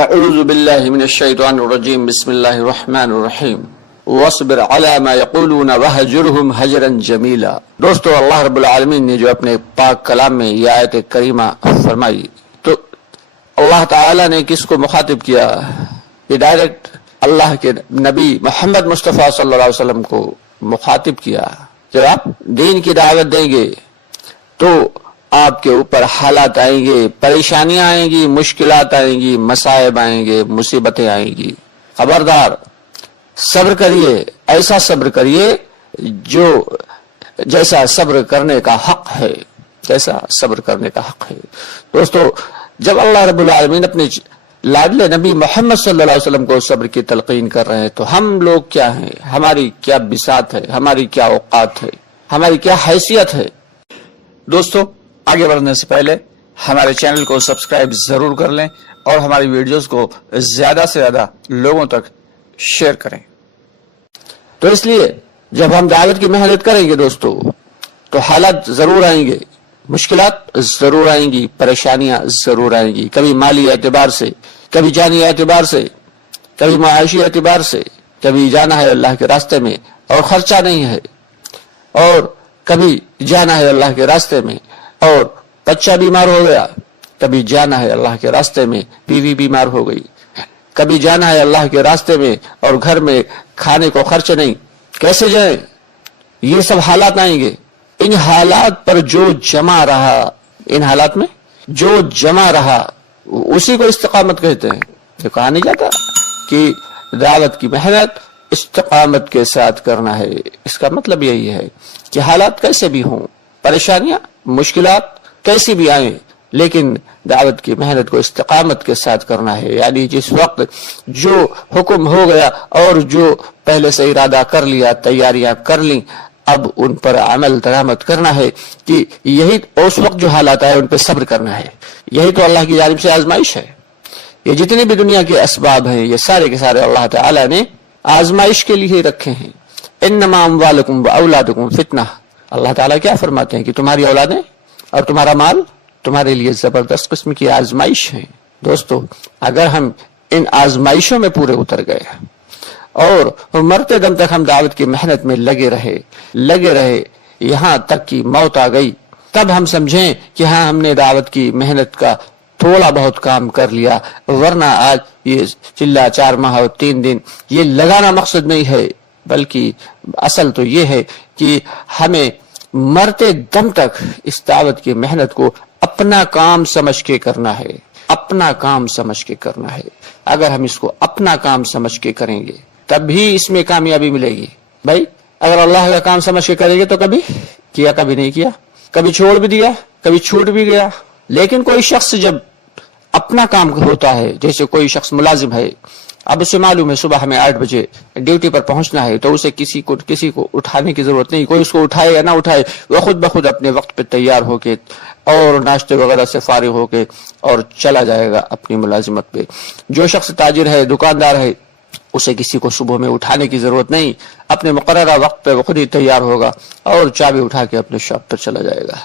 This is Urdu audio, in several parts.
اعوذ باللہ من الشیطان الرجیم بسم اللہ الرحمن الرحیم واصبر علی ما یقولون وہجرہم ہجرا جمیلا۔ دوستو، اللہ رب العالمین نے جو اپنے پاک کلام میں یہ آیت کریمہ فرمائی تو اللہ تعالی نے کس کو مخاطب کیا؟ یہ ڈائریکٹ اللہ کے نبی محمد مصطفیٰ صلی اللہ علیہ وسلم کو مخاطب کیا۔ جب آپ دین کی دعوت دیں گے تو آپ کے اوپر حالات آئیں گے، پریشانیاں آئیں گی، مشکلات آئیں گی، مصائب آئیں گے، مصیبتیں آئیں گی۔ خبردار صبر کریے، ایسا صبر کریے جو جیسا صبر کرنے کا حق ہے، جیسا صبر کرنے کا حق ہے۔ دوستو، جب اللہ رب العالمین اپنے لاڈلے نبی محمد صلی اللہ علیہ وسلم کو صبر کی تلقین کر رہے ہیں تو ہم لوگ کیا ہیں، ہماری کیا بساط ہے، ہماری کیا اوقات ہے، ہماری کیا حیثیت ہے؟ دوستو، آگے بڑھنے سے پہلے ہمارے چینل کو سبسکرائب ضرور کر لیں اور ہماری ویڈیوز کو زیادہ سے زیادہ لوگوں تک شیئر کریں۔ تو اس لیے جب ہم دعوت کی محنت کریں گے دوستو تو حالات ضرور آئیں گے، مشکلات ضرور آئیں گی، پریشانیاں ضرور آئیں گی، کبھی مالی اعتبار سے، کبھی جانی اعتبار سے، کبھی معاشی اعتبار سے، کبھی جانا ہے اللہ کے راستے میں اور خرچہ نہیں ہے، اور کبھی جانا ہے اللہ کے راستے میں اور بچہ بیمار ہو گیا، کبھی جانا ہے اللہ کے راستے میں بیوی بیمار ہو گئی، کبھی جانا ہے اللہ کے راستے میں اور گھر میں کھانے کو خرچ نہیں، کیسے جائیں؟ یہ سب حالات آئیں گے۔ ان حالات پر جو جمع رہا، ان حالات میں جو جمع رہا اسی کو استقامت کہتے ہیں۔ یہ کہا نہیں جاتا کہ دعوت کی محنت استقامت کے ساتھ کرنا ہے، اس کا مطلب یہی ہے کہ حالات کیسے بھی ہوں، پریشانیاں مشکلات کیسی بھی آئیں، لیکن دعوت کی محنت کو استقامت کے ساتھ کرنا ہے۔ یعنی جس وقت جو حکم ہو گیا اور جو پہلے سے ارادہ کر لیا، تیاریاں کر لیں، اب ان پر عمل درآمد کرنا ہے کہ یہی اس وقت جو حالات آئے ان پہ صبر کرنا ہے۔ یہی تو اللہ کی جانب سے آزمائش ہے۔ یہ جتنے بھی دنیا کے اسباب ہیں یہ سارے کے سارے اللہ تعالی نے آزمائش کے لیے رکھے ہیں۔ انما اموالکم واولادکم فتنہ۔ اللہ تعالیٰ کیا فرماتے ہیں کہ تمہاری اولادیں اور تمہارا مال تمہارے لیے زبردست قسم کی آزمائش ہے۔ دوستو، اگر ہم ان آزمائشوں میں پورے اتر گئے اور مرتے دم تک ہم دعوت کی محنت میں لگے رہے یہاں تک کہ موت آ گئی، تب ہم سمجھیں کہ ہاں ہم نے دعوت کی محنت کا تھوڑا بہت کام کر لیا، ورنہ آج یہ چلا 4 ماہ اور 3 دن یہ لگانا مقصد نہیں ہے، بلکہ اصل تو یہ ہے کہ ہمیں مرتے دم تک اس دعوت کی محنت کو اپنا کام سمجھ کے کرنا ہے، اپنا کام سمجھ کے کرنا ہے۔ اگر ہم اس کو اپنا کام سمجھ کے کریں گے تب بھی اس میں کامیابی ملے گی۔ بھائی اگر اللہ کا کام سمجھ کے کریں گے تو کبھی نہیں کیا، کبھی چھوڑ بھی دیا، کبھی چھوٹ بھی گیا۔ لیکن کوئی شخص جب اپنا کام ہوتا ہے، جیسے کوئی شخص ملازم ہے، اب اسے معلوم ہے صبح ہمیں 8 بجے ڈیوٹی پر پہنچنا ہے، تو اسے کسی کو اٹھانے کی ضرورت نہیں، کوئی اس کو اٹھائے یا نہ اٹھائے، وہ خود بخود اپنے وقت پہ تیار ہو کے اور ناشتے وغیرہ سے فارغ ہو کے اور چلا جائے گا اپنی ملازمت پہ۔ جو شخص تاجر ہے، دکاندار ہے، اسے کسی کو صبح میں اٹھانے کی ضرورت نہیں، اپنے مقررہ وقت پہ وہ خود ہی تیار ہوگا اور چابی اٹھا کے اپنے شاپ پر چلا جائے گا۔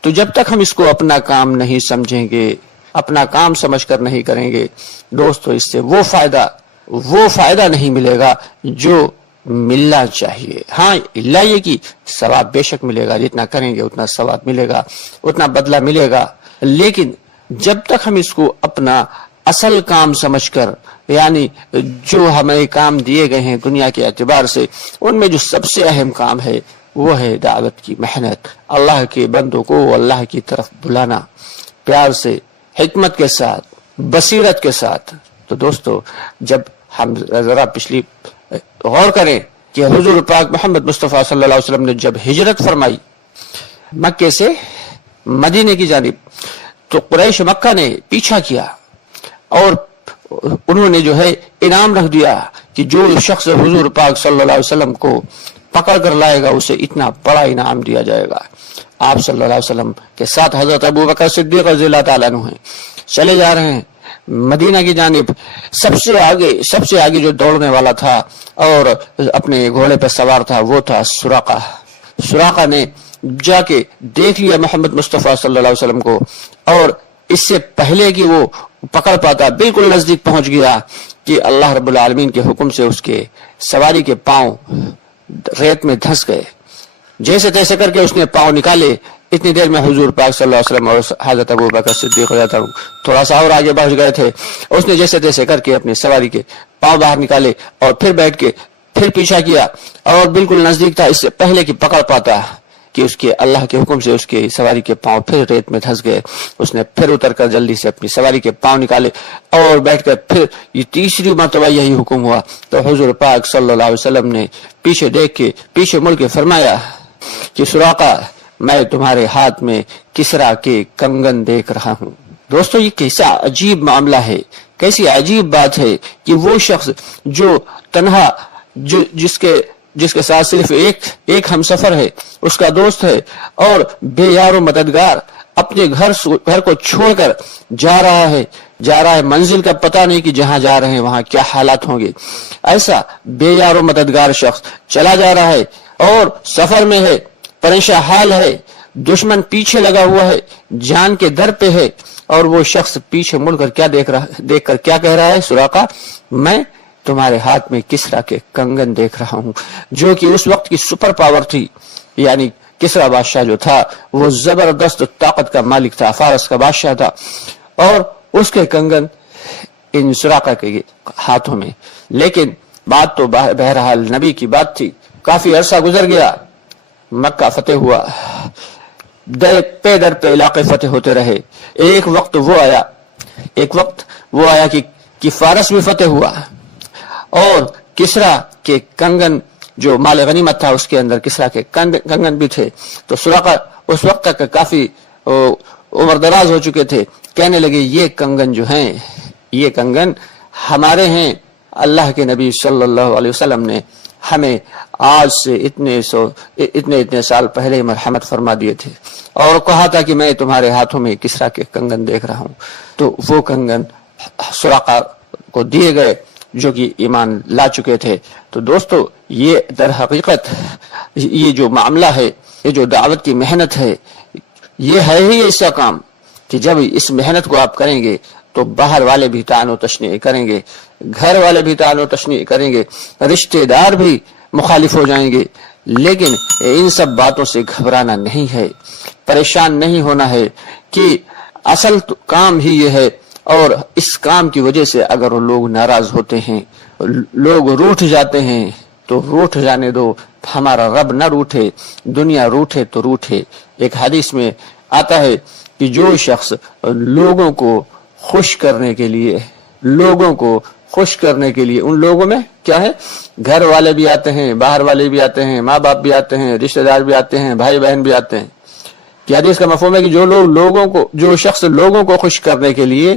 تو جب تک ہم اس کو اپنا کام نہیں سمجھیں گے، اپنا کام سمجھ کر نہیں کریں گے دوستو، اس سے وہ فائدہ نہیں ملے گا جو ملنا چاہیے۔ ہاں اللہ یہ کہ ثواب بے شک ملے گا، جتنا کریں گے اتنا ثواب ملے گا، اتنا بدلہ ملے گا، لیکن جب تک ہم اس کو اپنا اصل کام سمجھ کر، یعنی جو ہمیں کام دیے گئے ہیں دنیا کے اعتبار سے، ان میں جو سب سے اہم کام ہے وہ ہے دعوت کی محنت، اللہ کے بندوں کو اللہ کی طرف بلانا، پیار سے، حکمت کے ساتھ، بصیرت کے ساتھ۔ تو دوستو، جب ہم ذرا پچھلی غور کریں کہ حضور پاک محمد مصطفیٰ صلی اللہ علیہ وسلم نے جب ہجرت فرمائی مکے سے مدینے کی جانب، تو قریش مکہ نے پیچھا کیا اور انہوں نے جو ہے انعام رکھ دیا کہ جو شخص حضور پاک صلی اللہ علیہ وسلم کو پکڑ کر لائے گا اسے اتنا بڑا انعام دیا جائے گا۔ آپ صلی اللہ علیہ وسلم کے ساتھ حضرت ابوبکر صدیق رضی اللہ تعالیٰ عنہ ہیں، چلے جا رہے ہیں مدینہ کی جانب۔ سب سے آگے جو دوڑنے والا تھا اور اپنے گھوڑے پر سوار تھا وہ تھا سراقہ نے جا کے دیکھ لیا محمد مصطفیٰ صلی اللہ علیہ وسلم کو، اور اس سے پہلے کہ وہ پکڑ پاتا، بالکل نزدیک پہنچ گیا کہ اللہ رب العالمین کے حکم سے اس کے سواری کے پاؤں ریت میں دھنس گئے۔ جیسے تیسے کر کے اس نے پاؤں نکالے، اتنی دیر میں حضور پاک صلی اللہ علیہ وسلم اور حضرت ابو بکر صدیق رضی اللہ عنہ تھوڑا سا اور آگے بڑھ گئے تھے۔ اس نے جیسے تیسے کر کے اپنی سواری کے پاؤں باہر نکالے اور پھر بیٹھ کے پھر پیچھا کیا، اور بالکل نزدیک تھا اس سے پہلے کہ پکڑ پاتا کہ اس کے اللہ کے حکم سے اس کے سواری کے پاؤں پھر ریت میں دھنس گئے۔ اس نے پھر اتر کر جلدی سے اپنی سواری کے پاؤں نکالے اور بیٹھ کر پھر یہ تیسری مرتبہ یہی حکم ہوا تو حضور پاک صلی اللہ علیہ وسلم نے پیچھے دیکھ کے پیچھے مڑ کے فرمایا کہ سراقہ، میں تمہارے ہاتھ میں کسرا کے کنگن دیکھ رہا ہوں۔ دوستو یہ کیسا عجیب معاملہ ہے، کیسی عجیب بات ہے کہ وہ شخص جو تنہا جس کے ساتھ صرف ایک ہم سفر ہے، اس کا دوست ہے، اور بے یار و مددگار اپنے گھر کو چھوڑ کر جا رہا ہے، منزل کا پتہ نہیں کہ جہاں جا رہے ہیں وہاں کیا حالات ہوں گے۔ ایسا بے یار و مددگار شخص چلا جا رہا ہے اور سفر میں ہے، پریشان حال ہے، دشمن پیچھے لگا ہوا ہے، جان کے در پہ ہے، اور وہ شخص پیچھے مڑ کر کیا دیکھ کر کیا کہہ رہا ہے؟ سراقہ، میں تمہارے ہاتھ میں کسرا کے کنگن دیکھ رہا ہوں، جو کہ اس وقت کی سپر پاور تھی۔ یعنی کسرا بادشاہ جو تھا وہ زبردست طاقت کا مالک تھا، فارس کا بادشاہ تھا، اور اس کے کنگن ان سراقہ کے ہاتھوں میں۔ لیکن بات تو بہرحال نبی کی بات تھی۔ کافی عرصہ گزر گیا، مکہ فتح ہوا، در پہ علاقے فتح ہوتے رہے۔ ایک وقت وہ آیا کہ فارس بھی فتح ہوا، اور کسرا کے کنگن جو مال غنیمت تھا اس کے اندر کسرا کے کنگن بھی تھے۔ تو سراقہ اس وقت تک کافی عمر دراز ہو چکے تھے، کہنے لگے یہ کنگن جو ہیں، یہ کنگن ہمارے ہیں، اللہ کے نبی صلی اللہ علیہ وسلم نے ہمیں آج سے اتنے سال پہلے مرحمت فرما دیے تھے، اور کہا تھا کہ میں تمہارے ہاتھوں میں کسرا کے کنگن دیکھ رہا ہوں۔ تو وہ کنگن سراقہ کو دیے گئے جو کہ ایمان لا چکے تھے۔ تو دوستو یہ در حقیقت یہ جو معاملہ ہے، یہ جو دعوت کی محنت ہے، یہ ہے ہی ایسا کام کہ جب اس محنت کو آپ کریں گے تو باہر والے بھی طعن و تشنیع کریں گے، گھر والے بھی طعن و تشنیع کریں گے، رشتہ دار بھی مخالف ہو جائیں گے، لیکن ان سب باتوں سے گھبرانا نہیں ہے، پریشان نہیں ہونا ہے، کہ اصل کام ہی یہ ہے۔ اور اس کام کی وجہ سے اگر لوگ ناراض ہوتے ہیں، لوگ روٹھ جاتے ہیں، تو روٹھ جانے دو، ہمارا رب نہ روٹھے، دنیا روٹھے تو روٹھے۔ ایک حدیث میں آتا ہے کہ جو شخص لوگوں کو خوش کرنے کے لیے ان لوگوں میں کیا ہے، گھر والے بھی آتے ہیں، باہر والے بھی آتے ہیں، ماں باپ بھی آتے ہیں، رشتہ دار بھی آتے ہیں، بھائی بہن بھی آتے ہیں۔ کہ حدیث کا مفہوم ہے کہ جو شخص لوگوں کو خوش کرنے کے لیے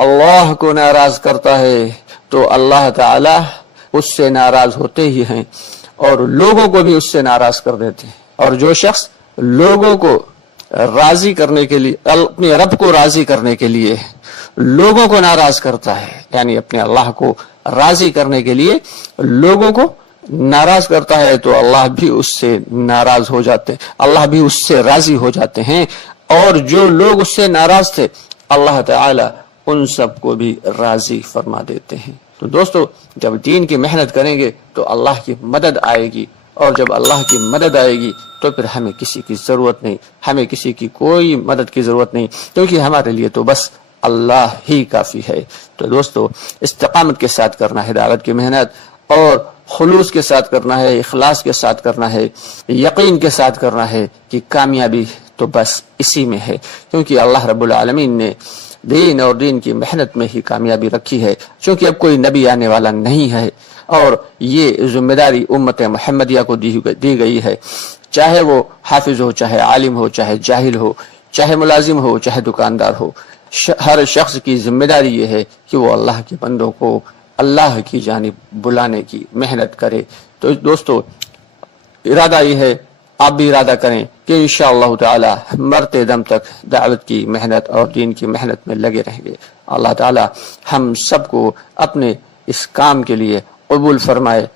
اللہ کو ناراض کرتا ہے تو اللہ تعالی اس سے ناراض ہوتے ہی ہیں، اور لوگوں کو بھی اس سے ناراض کر دیتے ہیں۔ اور جو شخص لوگوں کو راضی کرنے کے لیے، اپنے رب کو راضی کرنے کے لیے لوگوں کو ناراض کرتا ہے، یعنی اپنے اللہ کو راضی کرنے کے لیے لوگوں کو ناراض کرتا ہے، تو اللہ بھی اس سے ناراض ہو جاتے ہیں، اللہ بھی اس سے راضی ہو جاتے ہیں، اور جو لوگ اس سے ناراض تھے اللہ تعالی ان سب کو بھی راضی فرما دیتے ہیں۔ تو دوستو جب دین کی محنت کریں گے تو اللہ کی مدد آئے گی، اور جب اللہ کی مدد آئے گی تو پھر ہمیں کسی کی ضرورت نہیں، ہمیں کسی کی کوئی مدد کی ضرورت نہیں، کیونکہ ہمارے لیے تو بس اللہ ہی کافی ہے۔ تو دوستو استقامت کے ساتھ کرنا ہے دعوت کی محنت، اور خلوص کے ساتھ کرنا ہے، اخلاص کے ساتھ کرنا ہے، یقین کے ساتھ کرنا ہے کہ کامیابی تو بس اسی میں ہے، کیونکہ اللہ رب العالمین نے دین اور دین کی محنت میں ہی کامیابی رکھی ہے، چونکہ اب کوئی نبی آنے والا نہیں ہے، اور یہ ذمہ داری امت محمدیہ کو دی گئی ہے، چاہے وہ حافظ ہو، چاہے عالم ہو، چاہے جاہل ہو، چاہے ملازم ہو، چاہے دکاندار ہو، ہر شخص کی ذمہ داری یہ ہے کہ وہ اللہ کے بندوں کو اللہ کی جانب بلانے کی محنت کرے۔ تو دوستو ارادہ یہ ہے، آپ بھی ارادہ کریں کہ انشاءاللہ تعالی مرتے دم تک دعوت کی محنت اور دین کی محنت میں لگے رہیں گے۔ اللہ تعالی ہم سب کو اپنے اس کام کے لیے قبول فرمائے۔